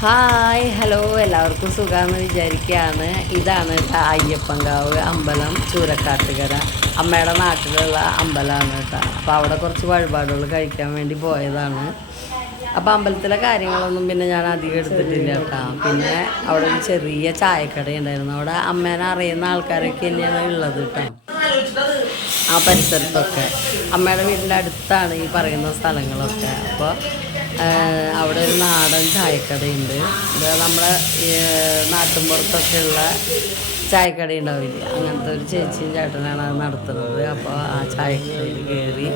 Hi hello എല്ലാവർക്കും സുഖമാണെന്ന് വിചാരിക്കുകയാണ്. ഇതാണ് കേട്ടോ അയ്യപ്പൻകാവ് അമ്പലം, ചൂരക്കാട്ടുകര. അമ്മയുടെ നാട്ടിലുള്ള അമ്പലമാണ് കേട്ടോ. അപ്പോൾ അവിടെ കുറച്ച് വഴിപാടുകൾ കഴിക്കാൻ വേണ്ടി പോയതാണ്. അപ്പോൾ അമ്പലത്തിലെ കാര്യങ്ങളൊന്നും പിന്നെ ഞാൻ അധികം എടുത്തിട്ടില്ല കേട്ടോ. പിന്നെ അവിടെ ഒരു ചെറിയ ചായക്കട ഉണ്ടായിരുന്നു. അവിടെ അമ്മേനെ അറിയുന്ന ആൾക്കാരൊക്കെ തന്നെയാണ് ഉള്ളത് കേട്ടോ. ആ പരിസരത്തൊക്കെ അമ്മയുടെ വീടിൻ്റെ അടുത്താണ് ഈ പറയുന്ന സ്ഥലങ്ങളൊക്കെ. അപ്പോൾ അവിടെ ഒരു നാടൻ ചായക്കടയുണ്ട്. ഇത് നമ്മുടെ നാട്ടിൻപുറത്തൊക്കെയുള്ള ചായക്കട ഉണ്ടാവില്ല, അങ്ങനത്തെ ഒരു ചേച്ചിയും ചേട്ടനാണ് അത് നടത്തുന്നത്. അപ്പോൾ ആ ചായക്കടയിൽ കയറി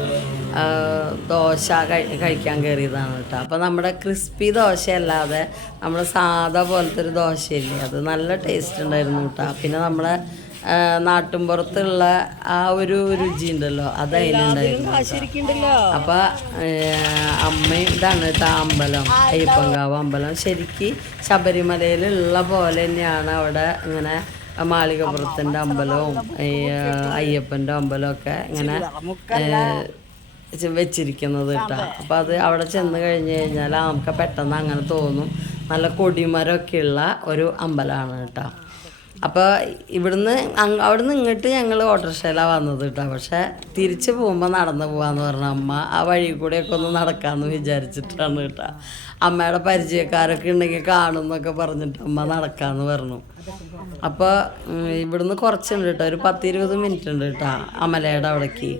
ദോശ കഴിക്കാൻ കയറിയതാണ് കേട്ടോ. അപ്പോൾ നമ്മുടെ ക്രിസ്പി ദോശയല്ലാതെ നമ്മൾ സാധാ പോലത്തെ ഒരു ദോശയില്ലേ, അത് നല്ല ടേസ്റ്റ് ഉണ്ടായിരുന്നു കേട്ടോ. പിന്നെ നമ്മളെ നാട്ടിൻപുറത്തുള്ള ആ ഒരു രുചി ഉണ്ടല്ലോ, അത് അതിലുണ്ടായിരുന്നു. അപ്പൊ അമ്മയും ഇതാണ് കേട്ടോ അമ്പലം, അയ്യപ്പൻകാവ് അമ്പലം. ശരിക്കും ശബരിമലയിലുള്ള പോലെ തന്നെയാണ് അവിടെ ഇങ്ങനെ മാളികപ്പുറത്തിൻ്റെ അമ്പലവും അയ്യപ്പൻ്റെ അമ്പലവും ഒക്കെ ഇങ്ങനെ വെച്ചിരിക്കുന്നത് കേട്ടോ. അപ്പം അത് അവിടെ ചെന്ന് കഴിഞ്ഞ് കഴിഞ്ഞാൽ നമുക്ക് പെട്ടെന്ന് അങ്ങനെ തോന്നും, നല്ല കൊടിമരമൊക്കെയുള്ള ഒരു അമ്പലമാണ് കേട്ടോ. അപ്പോൾ അവിടുന്ന് ഇങ്ങോട്ട് ഞങ്ങൾ ഓട്ടോറിക്ഷയിലാണ് വന്നത് കേട്ടോ. പക്ഷേ തിരിച്ച് പോകുമ്പോൾ നടന്നു പോകാമെന്ന് പറഞ്ഞ അമ്മ ആ വഴി കൂടെയൊക്കെ ഒന്ന് നടക്കാമെന്ന് വിചാരിച്ചിട്ടാണ് കേട്ടോ. അമ്മയുടെ പരിചയക്കാരൊക്കെ ഉണ്ടെങ്കിൽ കാണുമെന്നൊക്കെ പറഞ്ഞിട്ട് അമ്മ നടക്കാമെന്ന് പറഞ്ഞു. അപ്പോൾ ഇവിടുന്ന് കുറച്ചുണ്ട് കേട്ടോ, ഒരു 10-20 മിനിറ്റ് ഉണ്ട് കേട്ടോ അമലയുടെ അവിടേക്ക്.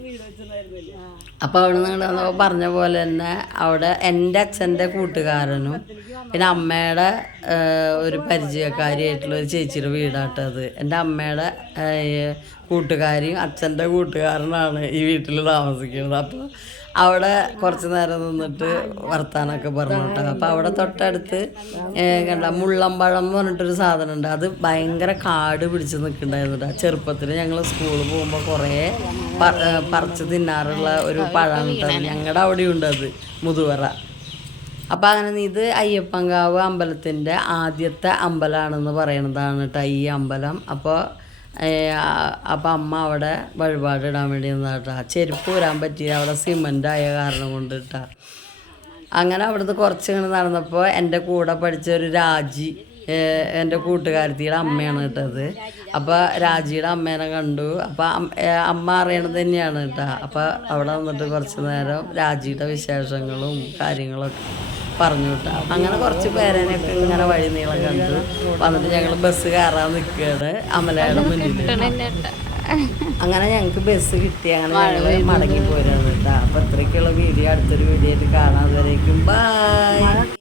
അപ്പോൾ അവിടെ നിന്ന് പറഞ്ഞ പോലെ തന്നെ അവിടെ എൻ്റെ അച്ഛൻ്റെ കൂട്ടുകാരനും പിന്നെ അമ്മയുടെ ഒരു പരിചയക്കാരിയായിട്ടുള്ള ഒരു ചേച്ചിയുടെ വീടാട്ടത്. എൻ്റെ അമ്മയുടെ കൂട്ടുകാരിയും അച്ഛൻ്റെ കൂട്ടുകാരനാണ് ഈ വീട്ടിൽ താമസിക്കുന്നത്. അപ്പോൾ അവിടെ കുറച്ച് നേരം നിന്നിട്ട് വർത്താനമൊക്കെ പറഞ്ഞു കേട്ടോ. അപ്പോൾ അവിടെ തൊട്ടടുത്ത് കണ്ട മുള്ളമ്പഴം എന്ന് പറഞ്ഞിട്ടൊരു സാധനമുണ്ട്. അത് ഭയങ്കര കാട് പിടിച്ച് നിൽക്കുന്നുണ്ടായിരുന്നു കേട്ടോ. ചെറുപ്പത്തിൽ ഞങ്ങൾ സ്കൂളിൽ പോകുമ്പോൾ കുറേ പറിച്ച് തിന്നാറുള്ള ഒരു പഴമാണ് കേട്ടോ. ഞങ്ങളുടെ അവിടെയുണ്ട് അത്, മുതുവറ. അപ്പം അങ്ങനെ ഇത് അയ്യപ്പൻകാവ് അമ്പലത്തിൻ്റെ ആദ്യത്തെ അമ്പലമാണെന്ന് പറയുന്നതാണ് കേട്ടോ ഈ അമ്പലം. അപ്പോൾ അമ്മ അവിടെ വഴിപാടിടാൻ വേണ്ടി നിന്നാ കേട്ടോ. ചെരുപ്പ് വരാൻ പറ്റിയില്ല, അവിടെ സിമൻ്റ് ആയ കാരണം കൊണ്ട് കേട്ടോ. അങ്ങനെ അവിടുന്ന് കുറച്ചിങ്ങനെ നടന്നപ്പോൾ എൻ്റെ കൂടെ പഠിച്ച ഒരു രാജി, എൻ്റെ കൂട്ടുകാരത്തിയുടെ അമ്മയാണ് കേട്ടത്. അപ്പോൾ രാജിയുടെ അമ്മേനെ കണ്ടു. അപ്പോൾ അമ്മ അറിയണത് തന്നെയാണ് കേട്ടോ. അപ്പോൾ അവിടെ വന്നിട്ട് കുറച്ച് നേരം രാജിയുടെ വിശേഷങ്ങളും കാര്യങ്ങളൊക്കെ പറഞ്ഞു കേട്ടോ. അങ്ങനെ കുറച്ച് പേരനെയൊക്കെ ഇങ്ങനെ വഴി നീളം കണ്ടു. വന്നിട്ട് ഞങ്ങൾ ബസ് കയറാൻ നിൽക്കുകയാണ് അമലയുടെ മുന്നിൽ. അങ്ങനെ ഞങ്ങൾക്ക് ബസ് കിട്ടി. അങ്ങനെ ഞങ്ങൾ മടങ്ങി പോരാണ് കേട്ടോ. അപ്പോൾ ഇത്രയ്ക്കുള്ള വീഡിയോ അടുത്തൊരു വീഡിയോ ആയിട്ട് കാണാൻ. അതുവരേക്കും ബൈ.